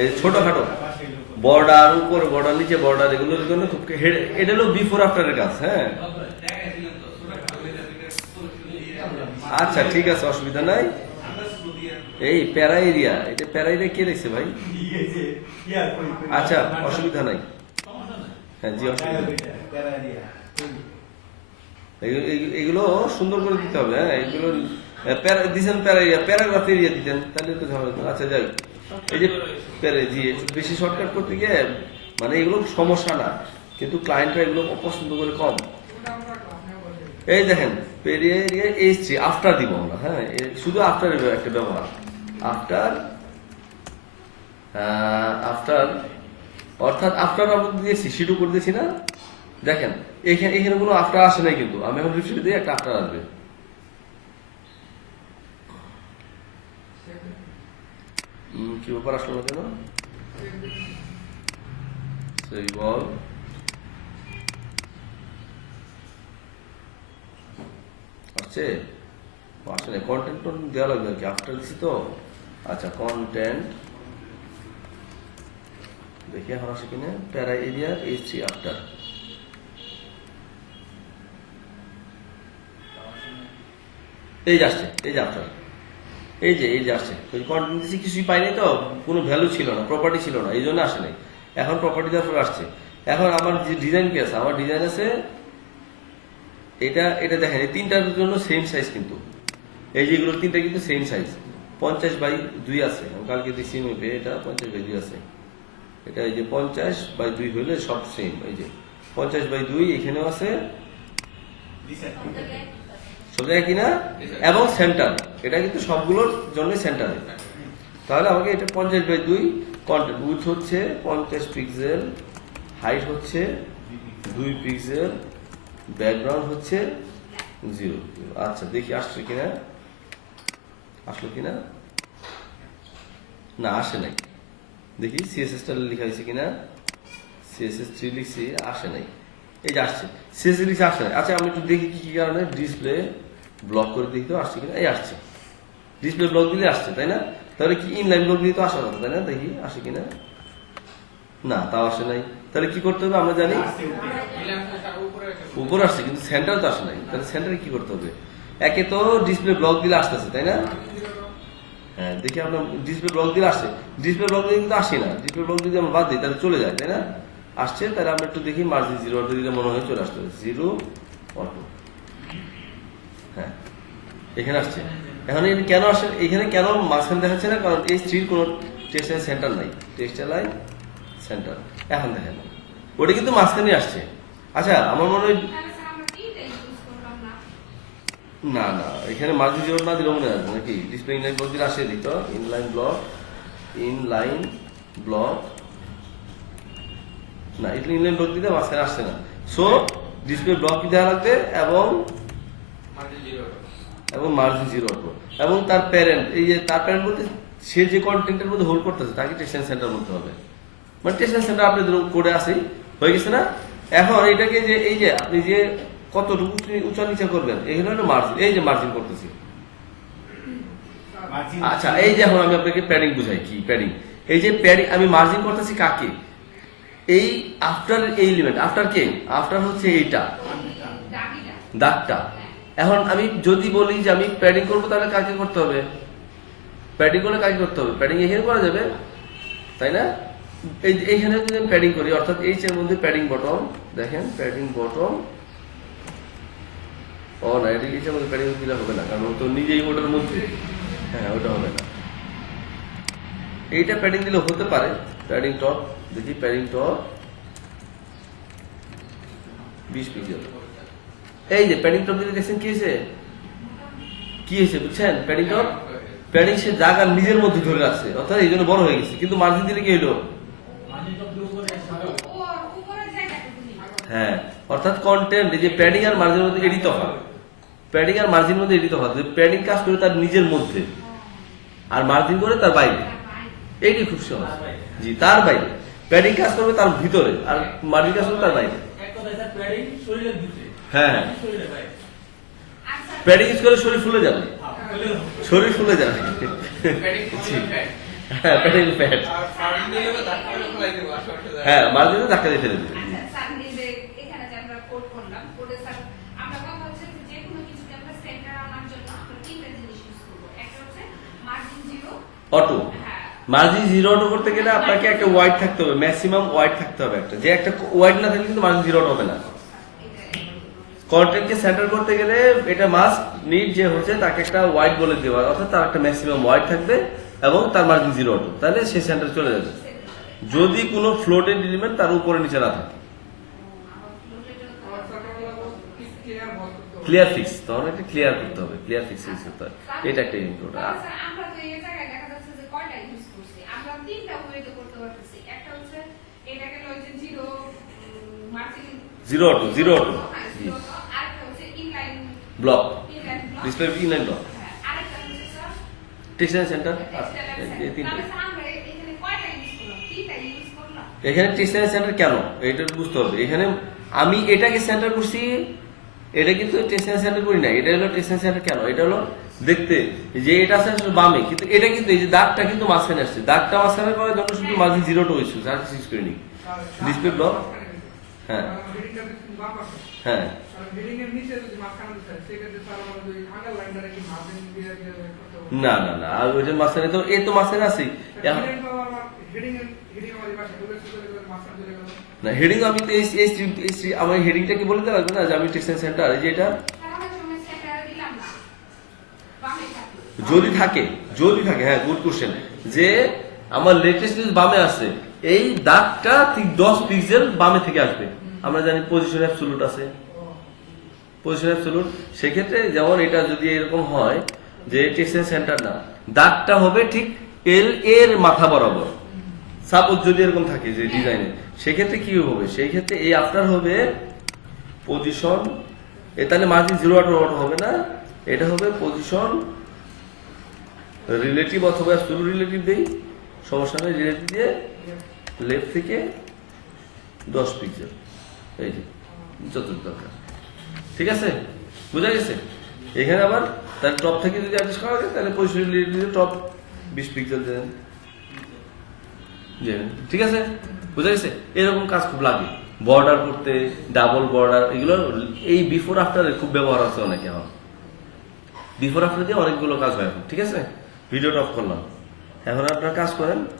এই ছোটখাটো বর্ডার, উপর বর্ডার, নিচে বর্ডার, এগুলোর জন্য খুব এটা হলো বিফোর আফটারের কাজ। হ্যাঁ, আচ্ছা ঠিক আছে, অসুবিধা নাই। এই প্যারা এরিয়া, এটা প্যারা এরিয়া কে রেখেছে ভাই? আচ্ছা অসুবিধা নাই। হ্যাঁ জি, অসুবিধা এগুলো সুন্দর করে দিতে হবে। হ্যাঁ, এগুলো দিচ্ছেন প্যারাগ্রাফ এরিয়া দিতেন, তাহলে তো ঝামেলা। আচ্ছা যাই, এই যে জি একটু বেশি শর্টকাট করতে গিয়ে মানে এগুলো সমস্যা না, কিন্তু ক্লায়েন্টরা এগুলো পছন্দ করে কম। এই দেখেন পেরিয়ে এরিয়া H3 আফটার দিব আমরা। হ্যাঁ, শুধু আফটার একটা ব্যবহার, আফটার আফটার অর্থাৎ আফটার আমরা দিয়েছি, শিডু করে দিয়েছি না। দেখেন এখানে এখানে কোনো আফটার আসে নাই, কিন্তু আমি এখন রিফ্রেশ দিয়ে একটা আফটার আসবে। কি ব্যাপার আসলো না কেন? সেই বল আসছে, আসে নাই। কন্টেন্ট দেওয়া লাগবে আর কি, আফটার দিচ্ছি তো। আচ্ছা কন্টেন্ট দেখি এখন আসে কিনা। প্যারা এরিয়ার H3 আফটার, এই যে আসছে, এই যে আফটার, এই যে আসছে। কন্টেন্ট দিচ্ছি, কিছুই পাইনি তো, কোনো ভ্যালু ছিল না, প্রপার্টি ছিল না, এই জন্য আসে নাই। এখন প্রপার্টি দেওয়ার পর আসছে। এখন আমার যে ডিজাইন কি আছে, আমার ডিজাইন আছে এটা এটা দেখেন, এই তিনটার জন্য সেম সাইজ, কিন্তু এই যে এগুলো তিনটা কিন্তু সেম সাইজ, 50/2 আছে। কালকে দিচ্ছি মেপে, এটা 50/2 আছে। এটা এই যে 50/2 হইলে সব সেম। এই যে 50/2 এখানেও আছে, সব জায়গায় কিনা, এবং সেন্টার, এটা কিন্তু সবগুলোর জন্য সেন্টারে। তাহলে আমাকে এটা 50/2, কন্টেন্ট উইডথ হচ্ছে 50 পিক্সেল, হাইট হচ্ছে 2 পিক্সেল, ব্যাকগ্রাউন্ড হচ্ছে 0। আচ্ছা দেখি আসছে কিনা, আসলো কিনা, না আসে নাই। দেখি CSS টা লেখা হয়েছে কিনা, CSS3 লিখছি, আসে নাই। এই যে আসছে, CSS লিখছে, আসে নাই। আচ্ছা আমি একটু দেখি কি কারণে, ডিসপ্লে ব্লক করে দেখি তো আসছে কিনা। এই আসছে, ডিসপ্লে ব্লক দিলে আসছে, তাই না? তাহলে কি ইনলাইন ব্লক দিয়ে তো আসার কথা, তাই না? দেখি আসে কিনা, না তাও আসে নাই। তাহলে কি করতে হবে আমরা জানি, উপরে আসছে কিন্তু সেন্টার তো আসে নাই। তাহলে সেন্টারে কি করতে হবে? একে তো ডিসপ্লে ব্লক দিলে আসতেছে, তাই না? হ্যাঁ দেখি আমরা ডিসপ্লে ব্লক দিলে আসছে, ডিসপ্লে ব্লক দিয়ে কিন্তু আসে না। ডিসপ্লে ব্লক যদি আমরা বাদ দিই তাহলে চলে যায়, তাই না? আসছে, তাহলে আমরা একটু দেখি মার্জিন 0 অটো দিলে মনে হয় চলে আসতে হবে, 0 অটো। হ্যাঁ এখানে আসছে। এখন কেন আসে এখানে, কেন মাঝখানে দেখাচ্ছে না? কারণ এই H3 কোনো টেক্সট লাইন সেন্টার নাই, টেক্সট লাইন সেন্টার এখন দেখেন, ওটা কিন্তু মাঝখানে আসছে। আচ্ছা আমার মনে হয় না না, এখানে মার্জিন 0 না দিলেও মনে আসবে নাকি? ডিসপ্লে ইনলাইন ব্লক দিলে আসে, দিত ইনলাইন ব্লক, ইনলাইন ব্লক, না এটা ইনলাইন ব্লক দিতে মাঝখানে আসছে না। সো ডিসপ্লে ব্লক কি দেওয়া লাগবে, এবং মার্জিন 0 অটো, এবং তার প্যারেন্ট, এই যে তার প্যারেন্ট বলতে সে যে কন্টেন্টের মধ্যে হোল্ড করতেছে তাকে টেকশন সেন্টার বলতে হবে। মানে টেকশন সেন্টার আপনি কোডে আসেই হয়ে গেছে না? এখন এটাকে যে এই যে আপনি যে কতটুকু উঁচা নিচে করবেন, এখানে হলো মার্জিন, এই যে মার্জিন করতেছি। আচ্ছা এই যে এখন আমি আপনাকে প্যাডিং বুঝাই, কি প্যাডিং, এই যে প্যাডিং আমি মার্জিন করতেছি কাকে, এই আফটার, এই এলিমেন্ট আফটার কে, আফটার হচ্ছে এইটা দাগটা। এখন আমি যদি বলি যে আমি প্যাডিং করবো, তাহলে কাকে করতে হবে? প্যাডিং করলে কাকে করতে হবে? প্যাডিং এখানে করা যাবে, তাই না? এইখানে যদি আমি প্যাডিং করি, অর্থাৎ এইচ এর মধ্যে প্যাডিং বটম, দেখেন প্যাডিং বটম, ও না এটা এইচের মধ্যে প্যাডিং দিলে হবে না, কারণ তো নিজেই ওটার মধ্যে। হ্যাঁ ওটা হবে না, এইটা প্যাডিং দিলে হতে পারে। প্যাডিং টপ, দেখি প্যাডিং টপ 20 পিক্সেল। এই যে প্যাডিং টপ দিলে দেখছেন কি হয়েছে, কি হয়েছে বুঝছেন? প্যাডিং টপ, প্যাডিং সে জায়গা নিজের মধ্যে ধরে রাখছে, অর্থাৎ এই জন্য বড় হয়ে গেছে। কিন্তু মার্জিন দিলে কি হইলো? হ্যাঁ, অর্থাৎ কন্টেন্ট, এই যে প্যাডিং আর মার্জিনের মধ্যে এডিট হয়, প্যাডিং আর মার্জিনের মধ্যে এডিট হয়। প্যাডিং কাজ করে তার নিজের মধ্যে, আর মার্জিন করে তার বাইরে। এইটি খুব সহজ। জি, তার বাইরে প্যাডিং কাজ করবে তার ভিতরে, আর মার্জিন কাজ করবে তার বাইরে। হ্যাঁ প্যাডিং ইউজ করে শরীর ফুলে যাবে, শরীর ফুলে যাবে। হ্যাঁ প্যাটেল ফ্যাট। আর সার্ভিং দিলে তো ধাক্কা করে ফেলাই দেবো, আর সমস্যা নাই। হ্যাঁ মার্জিনে ধাক্কা দিয়ে ফেলে দিবে। আচ্ছা, স্যার, এখানে যে আমরা কোড করলাম, কোডে স্যার আমরা কথা হচ্ছে যে কোনো কিছুকে আমরা সেন্টার আনার জন্য আমরা তিনটা জিনিস ইউজ করবো। একটা হচ্ছে মার্জিন জিরো। অটো হ্যাঁ, মার্জিন জিরো অটো করতে গেলে আপনাকে একটা ওয়াইড থাকতে হবে, ম্যাক্সিমাম ওয়াইড থাকতে হবে একটা, যে একটা ওয়াইড না থাকলে কিন্তু মার্জিন জিরো অটো হবে না। কন্টেন্টকে সেন্টার করতে গেলে এটা মাস্ট নিড যে হচ্ছে তাকে একটা ওয়াইড বলে দেওয়া, অর্থাৎ তার একটা ম্যাক্সিমাম ওয়াইড থাকবে এবং তার মার্জিন জিরো অটো, তাহলে সে সেন্টার চলে যাবে। যদি কোনো ফ্লোটেড এলিমেন্ট তার উপরে নিচে না থাকে, আমার সার্ভার লাগো ক্লিয়ার বল করতে হবে। ক্লিয়ার ফিক্স, তখন একটা ক্লিয়ার করতে হবে, ক্লিয়ার ফিক্স ইউজ করতে হবে, এটা একটা ইনক্লুড। তাহলে স্যার আমরা তো এই জায়গায় দেখা যাচ্ছে যে কয়টা ইউজ করছি, আমরা তিনটা ওয়েতে করতে পারতেছি। একটা হচ্ছে এটাকে ওই যে zero margin zero auto, zero auto আরেকটা হচ্ছে inline block, inline block, display inline block, হ্যাঁ, আরেকটা হচ্ছে স্যার টেক্সটাইল সেন্টার। তাহলে স্যার আমরা এখানে কয়টা ইউজ করলাম, তিনটা ইউজ করলাম। এখানে টেক্সটাইল সেন্টার কেন এটা বুঝতে হবে। এখানে আমি এটাকে সেন্টার করছি, এটা কিন্তু টেক্সটাইল সেন্টার করি না, এটা হলো টেক্সটাইল সেন্টার কেন, এটা হলো দেখতে যে এটা আছে আসলে বামে, কিন্তু এটা কিন্তু এই যে দাগটা কিন্তু মাঝখানে আসছে, দাগটা মাঝখানে করার জন্য শুধু মার্জিন জিরো টু ইস্যু, আর কিছু ইউজ করিনি। ডিসপ্লে ব্লক, হ্যাঁ হেডিংটা কিন্তু বাম পাশে। হ্যাঁ আর হেডিং এর নিচে যদি মাঝখানে দিতে হয়, সেক্ষেত্রে স্যার আমাদের ওই আগের লাইনটারে কি মার্জিন দিয়ে দিয়ে করতে হবে। না না না, আর ওইটার মাঝখানে তো এই তো মাঝখানে আছে এখন। হেডিং তো আমার হেডিং আমার এই পাশে চলে মাঝখানে চলে গেল। না হেডিং আমি তো আমার হেডিংটাকে বলে দেওয়া লাগবে না যে আমি টেক্সটাইল সেন্টার, এই যে এটা স্যার অনেক সময় সেন্টার দিলাম না, বামে থাকলো। যদি থাকে হ্যাঁ গুড কোশ্চেন, যে আমার লেটেস্ট নিউজ বামে আছে, এই দাগটা ঠিক 10 পিক্সেল বামে থেকে আসবে। আমরা জানি পজিশন অ্যাবসলিউট আছে, পজিশন অ্যাবসলিউট, সেক্ষেত্রে যেমন এটা যদি এরকম হয় যে টেক্সটাইল সেন্টার না, দাগটা হবে ঠিক এল এর মাথা বরাবর। সাপোজ যদি এরকম থাকে যে ডিজাইনে, সেক্ষেত্রে কি হবে, সেই ক্ষেত্রে এই আফটার হবে পজিশন, এ তাহলে মার্জিন জিরো অটো হবে না, এটা হবে পজিশন রিলেটিভ অথবা অ্যাবসলিউট রিলেটিভ দেই, সমস্যা নেই, রিলেটিভ দিয়ে লেফট থেকে 10 পিক্সেল, এই যে যত দরকার। ঠিক আছে, বুঝা গেছে। এখানে আবার তার টপ থেকে যদি অ্যাডজাস্ট করা যায় তাহলে পজিশন রিলেটিভ টপ 20 পিক্সেল দেন। ঠিক আছে, বুঝা গেছে। এরকম কাজ খুব লাগে বর্ডার করতে, ডাবল বর্ডার, এগুলো এই বিফোর আফটার খুব ব্যবহার আছে অনেকে, এখন বিফোর আফটার দিয়ে অনেকগুলো কাজ হয় এখন। ঠিক আছে, ভিডিওটা অফ করলাম, এখন আপনারা কাজ করেন।